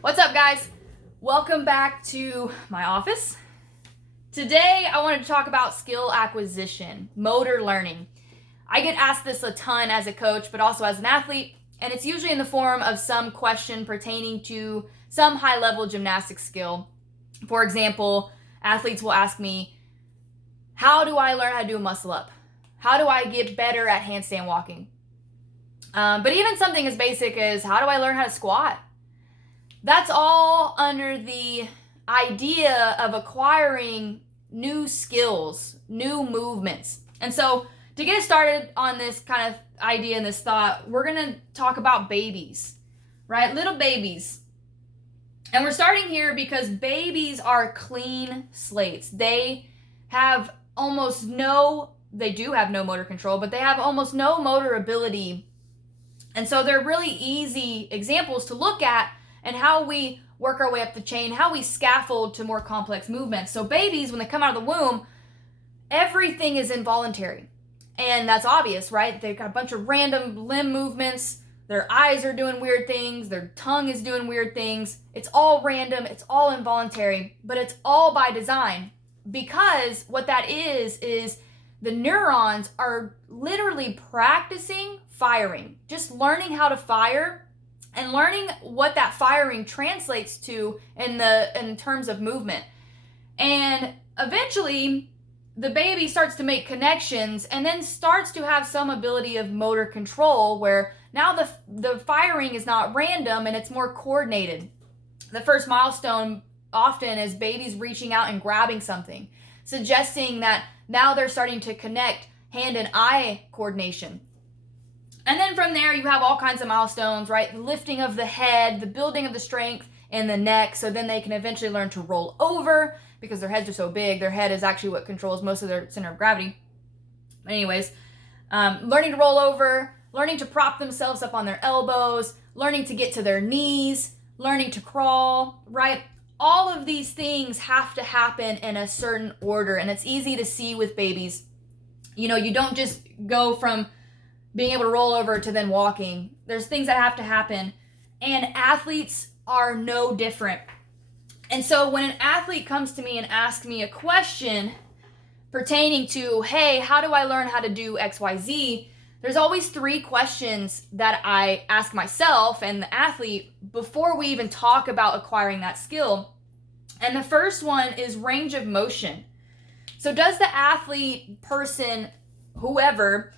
What's up, guys? Welcome back to my office. Today, I wanted to talk about skill acquisition, motor learning. I get asked this a ton as a coach, but also as an athlete, and it's usually in the form of some question pertaining to some high-level gymnastics skill. For example, athletes will ask me, how do I learn how to do a muscle up? How do I get better at handstand walking? But even something as basic as, how do I learn how to squat? That's all under the idea of acquiring new skills, new movements. And so to get started on this kind of idea and this thought, we're going to talk about babies, right? Little babies. And we're starting here because babies are clean slates. They do have no motor control, but they have almost no motor ability. And so they're really easy examples to look at and how we work our way up the chain, how we scaffold to more complex movements. So babies, when they come out of the womb, everything is involuntary. And that's obvious, right? They've got a bunch of random limb movements. Their eyes are doing weird things. Their tongue is doing weird things. It's all random. It's all involuntary. But it's all by design. Because what that is the neurons are literally practicing firing. Just learning how to fire and learning what that firing translates to in terms of movement. And eventually, the baby starts to make connections and then starts to have some ability of motor control where now the firing is not random and it's more coordinated. The first milestone often is babies reaching out and grabbing something, suggesting that now they're starting to connect hand and eye coordination. And then from there, you have all kinds of milestones, right? The lifting of the head, the building of the strength in the neck, so then they can eventually learn to roll over because their heads are so big. Their head is actually what controls most of their center of gravity. Anyways, learning to roll over, learning to prop themselves up on their elbows, learning to get to their knees, learning to crawl, right? All of these things have to happen in a certain order, and it's easy to see with babies. You know, you don't just go from being able to roll over to then walking. There's things that have to happen, and athletes are no different. And so when an athlete comes to me and asks me a question pertaining to, hey, how do I learn how to do XYZ? There's always 3 questions that I ask myself and the athlete before we even talk about acquiring that skill. And the first one is range of motion. So does the athlete, person, whoever,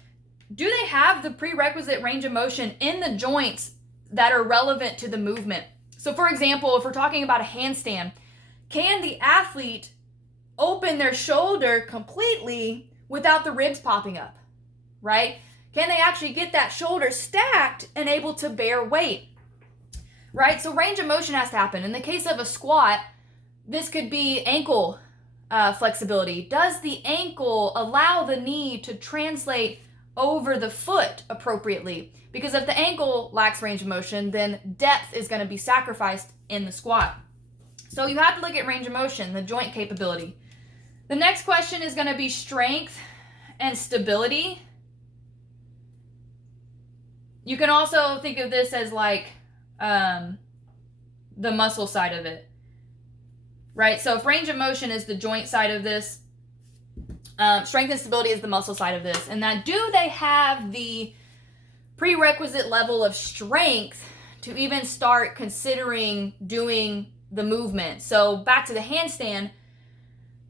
do they have the prerequisite range of motion in the joints that are relevant to the movement? So for example, if we're talking about a handstand, can the athlete open their shoulder completely without the ribs popping up, right? Can they actually get that shoulder stacked and able to bear weight, right? So range of motion has to happen. In the case of a squat, this could be ankle flexibility. Does the ankle allow the knee to translate over the foot appropriately? Because if the ankle lacks range of motion, then depth is going to be sacrificed in the squat. So you have to look at range of motion, the joint capability. The next question is going to be strength and stability. You can also think of this as like the muscle side of it, right? So if range of motion is the joint side of this, strength and stability is the muscle side of this. And that, do they have the prerequisite level of strength to even start considering doing the movement? So back to the handstand,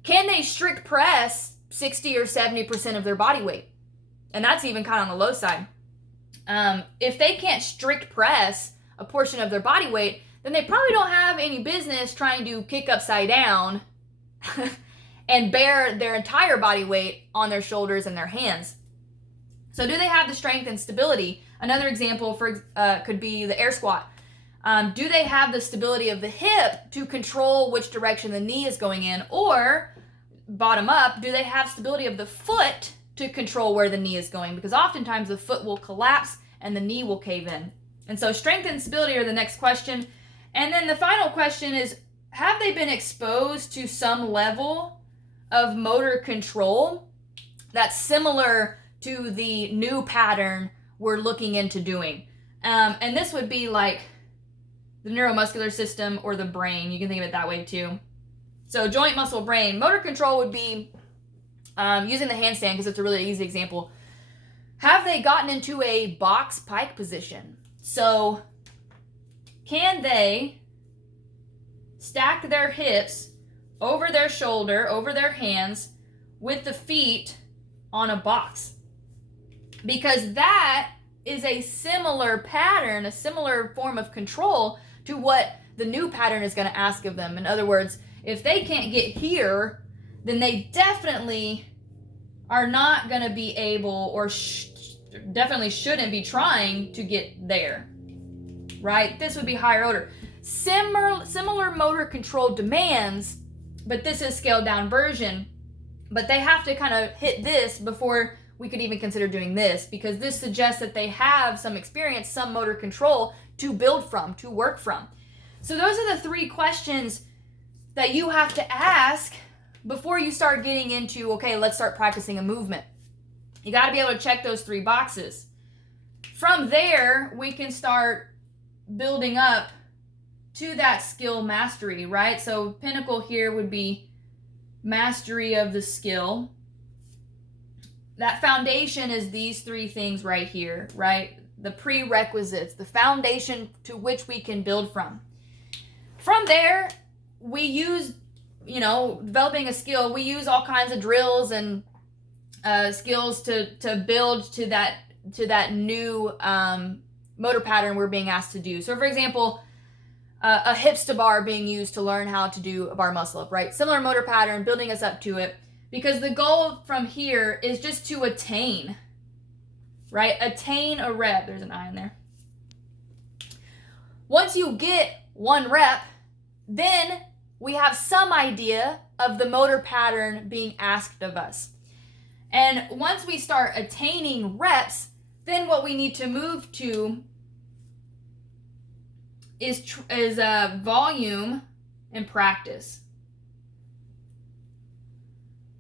can they strict press 60 or 70% of their body weight? And that's even kind of on the low side. If they can't strict press a portion of their body weight, then they probably don't have any business trying to kick upside down and bear their entire body weight on their shoulders and their hands. So do they have the strength and stability? Another example could be the air squat. Do they have the stability of the hip to control which direction the knee is going in? Or, bottom up, do they have stability of the foot to control where the knee is going? Because oftentimes the foot will collapse and the knee will cave in. And so strength and stability are the next question. And then the final question is, have they been exposed to some level of motor control that's similar to the new pattern we're looking into doing? And this would be like the neuromuscular system or the brain. You can think of it that way too. So joint, muscle, brain. Motor control would be using the handstand, because it's a really easy example. Have they gotten into a box pike position? So can they stack their hips over their shoulder, over their hands, with the feet on a box? Because that is a similar pattern, a similar form of control to what the new pattern is going to ask of them. In other words, if they can't get here, then they definitely are not going to be able, or definitely shouldn't be trying to get there, right? This would be higher order. Similar motor control demands, but this is scaled down version. But they have to kind of hit this before we could even consider doing this, because this suggests that they have some experience, some motor control to build from, to work from. So those are the 3 questions that you have to ask before you start getting into, okay, let's start practicing a movement. You got to be able to check those 3 boxes. From there, we can start building up to that skill mastery, right? So pinnacle here would be mastery of the skill. That foundation is these 3 things right here, right? The prerequisites, the foundation to which we can build from. From there, we use, developing a skill, we use all kinds of drills and skills to build to that new motor pattern we're being asked to do. So for example, a hips to bar being used to learn how to do a bar muscle up, right? Similar motor pattern, building us up to it, because the goal from here is just to attain, right? Attain a rep. There's an I in there. Once you get 1 rep, then we have some idea of the motor pattern being asked of us. And once we start attaining reps, then what we need to move to is volume and practice.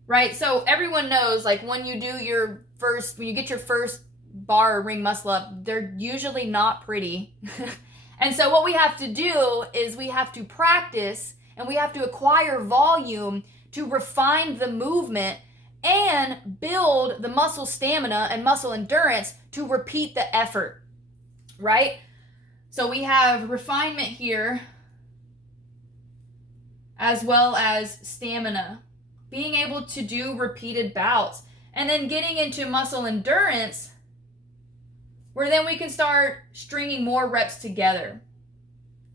Right? So everyone knows, like, when you get your first bar or ring muscle up, they're usually not pretty. And so what we have to do is we have to practice and we have to acquire volume to refine the movement and build the muscle stamina and muscle endurance to repeat the effort, right? So we have refinement here as well as stamina, being able to do repeated bouts, and then getting into muscle endurance, where then we can start stringing more reps together,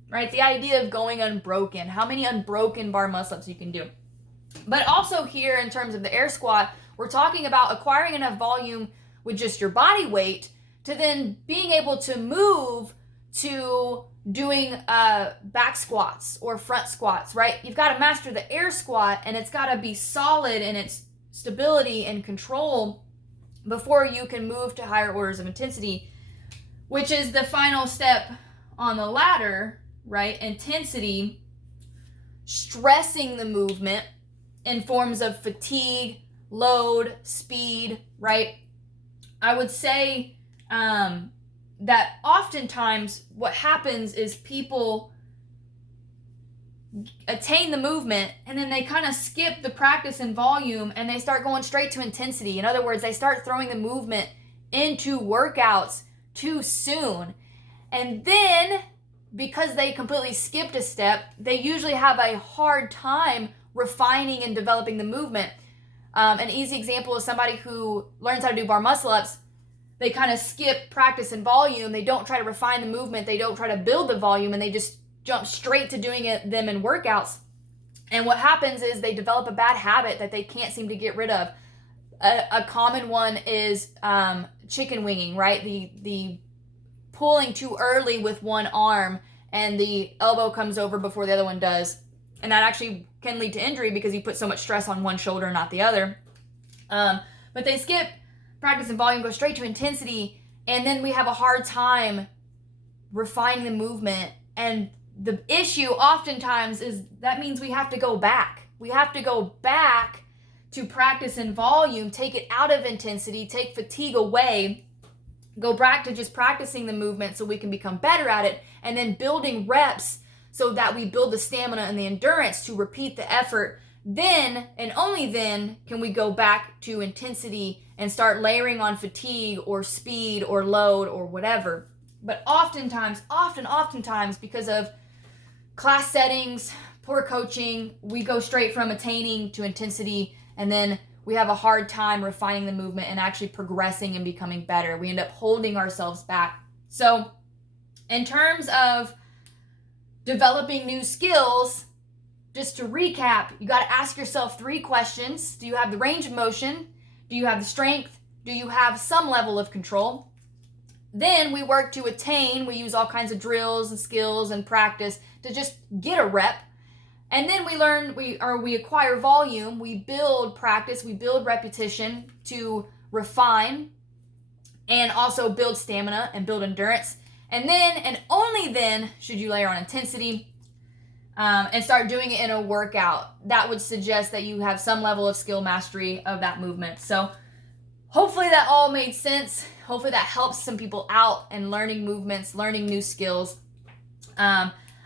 right? The idea of going unbroken, how many unbroken bar muscle-ups you can do. But also here, in terms of the air squat, we're talking about acquiring enough volume with just your body weight to then being able to move to doing back squats or front squats, right? You've got to master the air squat, and it's got to be solid in its stability and control before you can move to higher orders of intensity, which is the final step on the ladder, right? Intensity, stressing the movement in forms of fatigue, load, speed, right? I would say that oftentimes what happens is people attain the movement and then they kind of skip the practice and volume and they start going straight to intensity. In other words, they start throwing the movement into workouts too soon. And then, because they completely skipped a step, they usually have a hard time refining and developing the movement. An easy example is somebody who learns how to do bar muscle ups. They kind of skip practice and volume. They don't try to refine the movement. They don't try to build the volume, and they just jump straight to doing them in workouts. And what happens is they develop a bad habit that they can't seem to get rid of. A common one is chicken winging, right? The pulling too early with one arm and the elbow comes over before the other one does. And that actually can lead to injury because you put so much stress on one shoulder and not the other. But they skip practice and volume, go straight to intensity, and then we have a hard time refining the movement. And the issue oftentimes is that means we have to go back. We have to go back to practice and volume, take it out of intensity, take fatigue away, go back to just practicing the movement so we can become better at it, and then building reps so that we build the stamina and the endurance to repeat the effort. Then and only then can we go back to intensity and start layering on fatigue or speed or load or whatever. But oftentimes, because of class settings, poor coaching, we go straight from attaining to intensity, and then we have a hard time refining the movement and actually progressing and becoming better. We end up holding ourselves back. So in terms of developing new skills, just to recap, you got to ask yourself 3 questions. Do you have the range of motion? Do you have the strength? Do you have some level of control? Then we work to attain. We use all kinds of drills and skills and practice to just get a rep. And then we learn, we acquire volume, we build practice, we build repetition to refine and also build stamina and build endurance. And then, and only then, should you layer on intensity and start doing it in a workout. That would suggest that you have some level of skill mastery of that movement. So hopefully that all made sense. Hopefully that helps some people out in learning movements, learning new skills.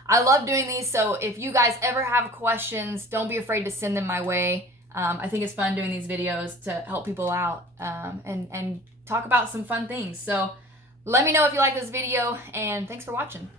I love doing these, so if you guys ever have questions, don't be afraid to send them my way. I think it's fun doing these videos to help people out and talk about some fun things. So let me know if you like this video, and thanks for watching.